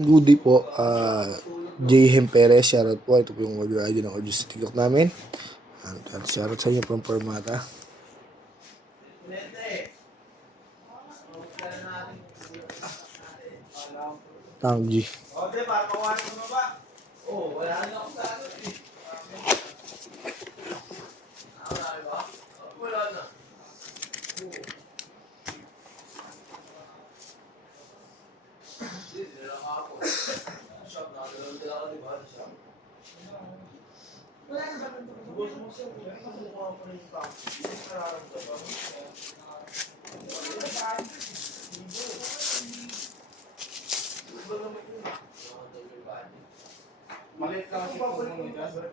Goodie po, Jayhem Perez, shoutout po. Ito po yung audio ID ng audio sa TikTok namin. At shoutout sa inyo from Permata. Tangji. Malit lang si Pumong ito.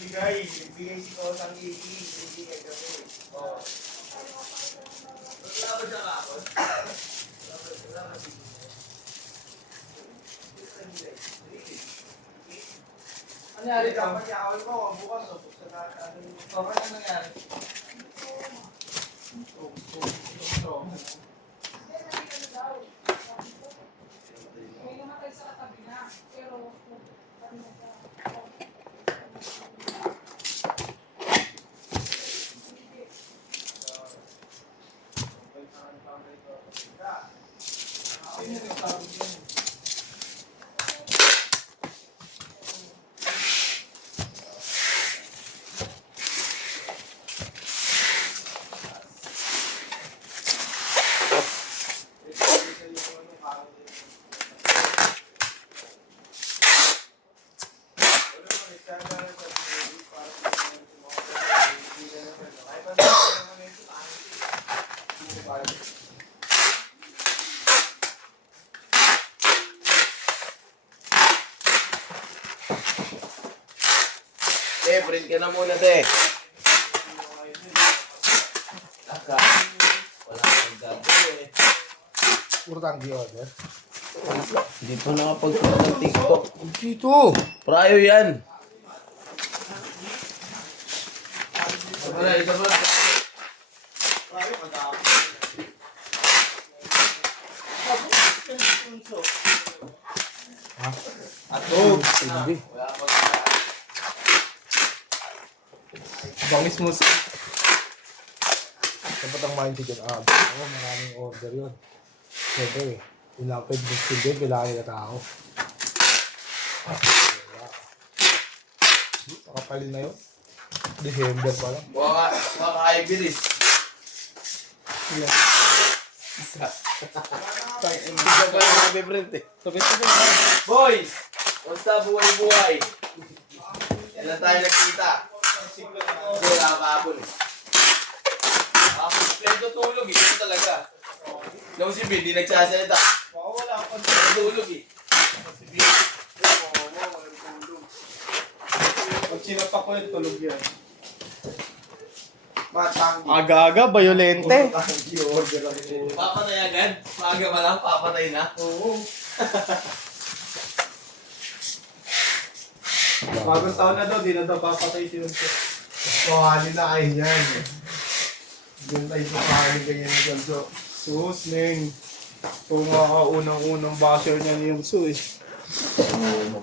Bigay si Kosang Iki, bigay kami. Oh. Wala ba siya kapon? Ano nangyari ka? Pag-iawal ko, bukas o. Ano nangyari? May namatay sa katabi na, pero Print ka na muna, te. Taka. Wala kang gagawin eh. Puro tangji order. Hindi pa nakapag-print ng TikTok. Dito! Prayo yan. Isa pa. Hindi. Bangis mo sa... Dapat ang mind chicken. Maraming order yun. Siyempre, ilapid mo din, kailangan nila tao. Nakapalin na yun. December pa lang. Baka ibilis. Isa. Isa pa lang nabiprint eh. Boys! Basta buhay-buhay. Yan lang tayo nagkita. Hindi, nakakabol eh. Plento tulog eh. Ito talaga. Nung si Bill, di nagsasalita. Wala ako. Tulog eh. Pag sinapak ko yun, tulog yan. Matang. Aga-aga, violente. Order ako. Papatay agad? Maaga pa lang, papatay na. Oo. Bagong taon na daw, di na daw papatay si Yunso. Kuhanin na kayo yan. Doon tayo sa kuhanin ganyan ng Yunso. Sus, Neng. Ito nga unang-unang basher niya ni Yunso eh.